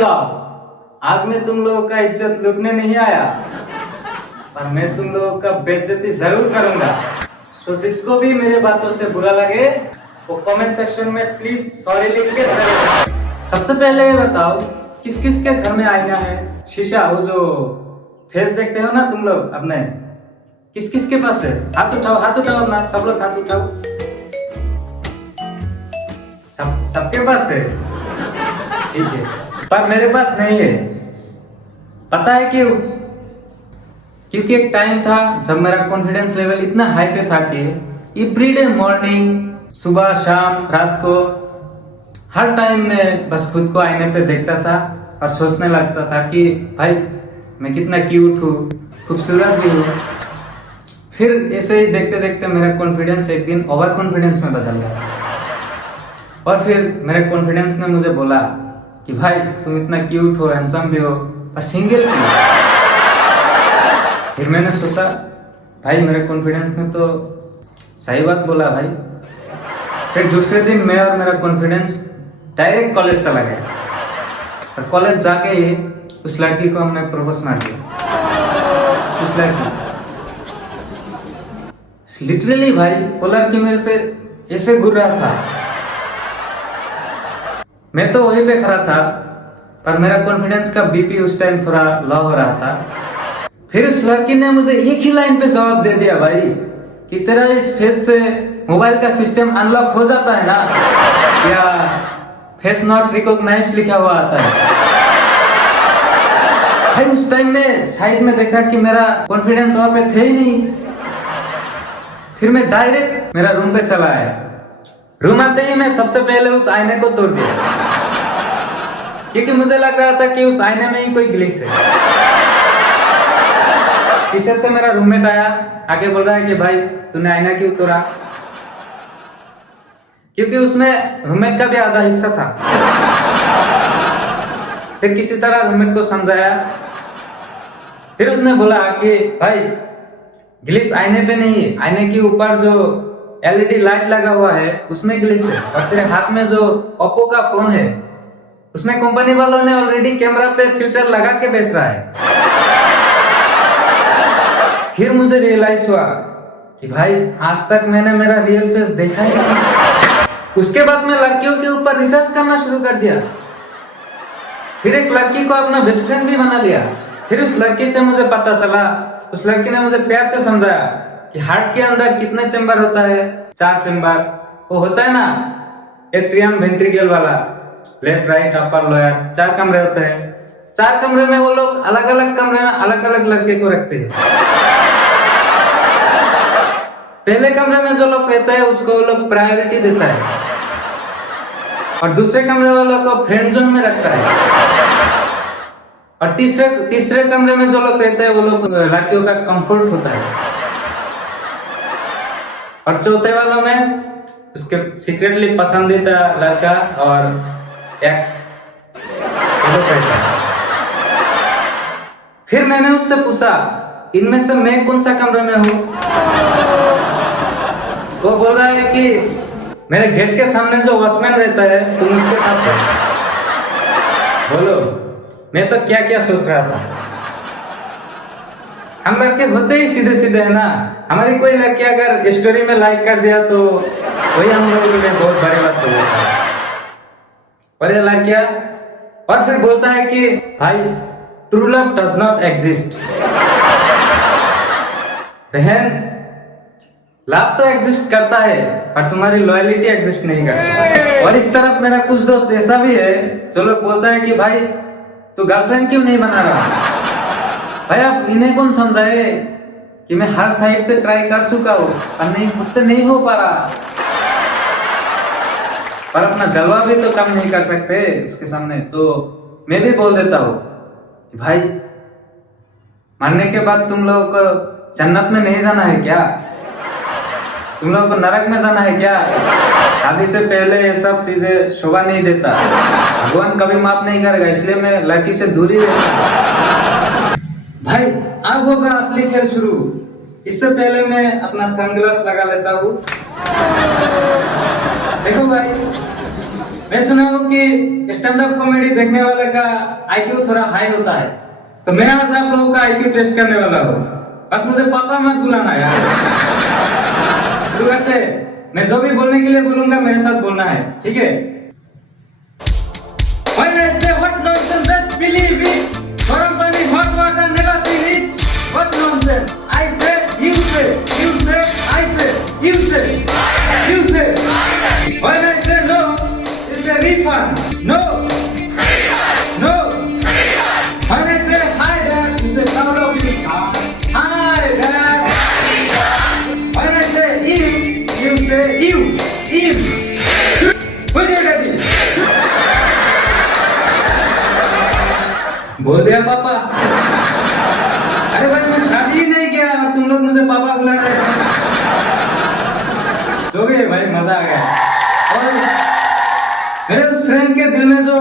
जाओ, आज मैं तुम लोगों का इज्जत लूटने नहीं आया, पर मैं तुम लोगों का बेइज्जती जरूर करूंगा। सो जिसको भी मेरे बातों से बुरा लगे वो कमेंट सेक्शन में प्लीज सॉरी लिख के जरूर। सबसे पहले ये बताओ किस किस के घर में आईना है, शीशा, वो जो फेस देखते हो ना तुम लोग अपने, किस किस के पास है? हाथ उठाओ ना, सब लोग हाथ उठाओ। सबके पास है, ठीक है, पर मेरे पास नहीं है। पता है क्यों? क्योंकि एक टाइम था जब मेरा कॉन्फिडेंस लेवल इतना हाई पे था कि एवरीडे मॉर्निंग, सुबह शाम रात को, हर टाइम में बस खुद को आईने पे देखता था और सोचने लगता था कि भाई मैं कितना क्यूट हूँ, खूबसूरत भी हूँ। फिर ऐसे ही देखते देखते मेरा कॉन्फिडेंस एक दिन ओवर कॉन्फिडेंस में बदल गया और फिर मेरे कॉन्फिडेंस ने मुझे बोला कि भाई तुम इतना क्यूट हो, हैंडसम भी हो, पर सिंगल क्यों? फिर मैंने सोचा भाई मेरे कॉन्फिडेंस ने तो सही बात बोला भाई। फिर दूसरे दिन मैं और मेरा कॉन्फिडेंस डायरेक्ट कॉलेज चला गया और कॉलेज जाके ही उस लड़की को हमने प्रपोज मार दिया। उस लड़की लिटरली भाई, वो लड़की मेरे से ऐसे घूर रहा था, मैं तो वहीं पे खड़ा था, पर मेरा कॉन्फिडेंस का बीपी उस टाइम थोड़ा लो हो रहा था। फिर उस लड़की ने मुझे एक ही लाइन पे जवाब दे दिया भाई कि तेरा इस फेस से मोबाइल का सिस्टम अनलॉक हो जाता है ना, या फेस नॉट रिकॉग्नाइज्ड लिखा हुआ आता है। भाई उस टाइम में साइड में देखा कि मेरा कॉन्फिडेंस वहां पे थे ही नहीं। फिर मैं डायरेक्ट मेरा रूम पे चला आया। रूम आते ही मैं सबसे पहले उस आईने को तोड़ दिया, क्योंकि मुझे लग रहा था कि उस आईने में ही कोई ग्लिच है। पीछे से मेरा रूममेट आया, आके बोल रहा है कि भाई तूने आईना क्यों तोड़ा? क्योंकि उसमें रूममेट का भी आधा हिस्सा था। फिर किसी तरह रूममेट को समझाया। फिर उसने बोला कि भाई ग्लिच आईने पे नहीं है, आईने के ऊपर जो एलईडी लाइट लगा हुआ है उसमें ग्लिच है, और तेरे हाथ में जो ओप्पो का फोन है उसमें कंपनी वालों ने ऑलरेडी कैमरा पे फिल्टर लगा के बेच रहा है। फिर मुझे रियलाइज हुआ कि भाई आज तक मैंने मेरा रियल फेस देखा ही नहीं। उसके बाद मैं लड़कियों के ऊपर रिसर्च करना शुरू कर दिया। फिर एक लड़की को अपना बेस्ट फ्रेंड भी बना लिया। फिर उस लड़की से मुझे पता चला, उस लड़की ने मुझे प्यार से समझाया कि हार्ट के अंदर कितने चैम्बर होता है? 4 चैम्बर। वो होता है ना एट्रियम वेंट्रिकल वाला, लेफ्ट राइट अपर लोअर, 4 कमरे होते हैं। 4 कमरे में वो लोग अलग अलग कमरे में अलग अलग लड़के को रखते हैं। पहले कमरे में जो लोग रहता है उसको वो लोग प्रायोरिटी देता है, और दूसरे कमरे वालों को फ्रेंड जोन में रखता है, और तीसरे कमरे में जो लोग रहते हैं वो लोग लड़कियों का कंफर्ट होता है, और चौथे वालों में उसके सीक्रेटली पसंदीदा लड़का और एक्स रहता है। फिर मैंने उससे पूछा इनमें से मैं कौन सा कमरे में हूँ? वो बोल रहा है कि मेरे गेट के सामने जो वॉचमैन रहता है तुम उसके साथ हो। बोलो मैं तो क्या क्या सोच रहा था। हम लड़के होते ही सीधे सीधे है ना, हमारी कोई लड़की अगर स्टोरी में लाइक कर दिया तो वही हम लोगों के लिए बहुत बड़ी बात हो जाती है। और ये लड़कियां, और फिर बोलता है कि भाई true love does not exist. बहन लव तो एग्जिस्ट करता है पर तुम्हारी लॉयलिटी एग्जिस्ट नहीं करती। और इस तरफ मेरा कुछ दोस्त ऐसा भी है जो लोग बोलता है कि भाई तू गर्लफ्रेंड क्यों नहीं बना रहा? भाई आप इन्हें कौन समझाए कि मैं हर साइड से ट्राई कर चुका हूँ पर नहीं, मुझसे नहीं हो पा रहा। पर अपना जलवा भी तो कम नहीं कर सकते उसके सामने, तो मैं भी बोल देता हूँ कि भाई मरने के बाद तुम लोगों को जन्नत में नहीं जाना है क्या? तुम लोगों को नरक में जाना है क्या? शादी से पहले ये सब चीजें शोभा नहीं देता, भगवान कभी माफ नहीं करेगा, इसलिए मैं लड़की से दूरी रहता। भाई अब होगा असली खेल शुरू। इससे पहले मैं अपना सनग्लास लगा लेता हूँ। देखो भाई मैं सुना हूँ कि स्टैंड अप कॉमेडी देखने वाले का आईक्यू थोड़ा हाई होता है, तो मैं आज आप लोगों का आईक्यू टेस्ट करने वाला हूँ। बस मुझे पापा मत बुलाना यार। शुरू करते हैं। मैं जो भी बोलने के लिए बोलूंगा मेरे साथ बोलना है, ठीक है? When I say what nonsense, best believe it. गरम पानी, hot water, never seen it. What nonsense? I say, you say, you say, I say, you say, you say. When I say no, you say refund. No, no. When I say hi dad, you say proud of you. Hi dad. When I say you say you. Who's your daddy? बोल दिया पापा। अरे भाई मैं शादी ही नहीं किया और तुम लोग मुझे पापा बुला रहे हो। जो भी है भाई, मजा आ गया। और मेरे उस फ्रेंड के दिल में जो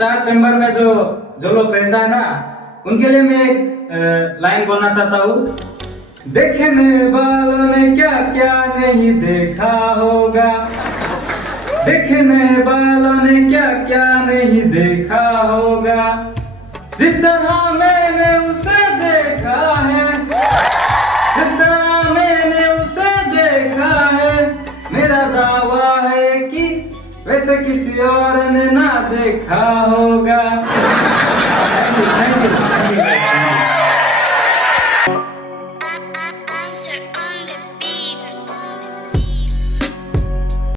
4 चैम्बर में जो लोग रहता है ना, उनके लिए मैं एक लाइन बोलना चाहता हूँ। देखने वालों ने क्या क्या नहीं देखा होगा, देखने वालों ने क्या क्या नहीं देखा होगा, जिस तरह मैंने उसे देखा है, जिस तरह मैंने उसे देखा है, मेरा दावा है कि वैसे किसी और ने ना देखा होगा। Thank you, thank you.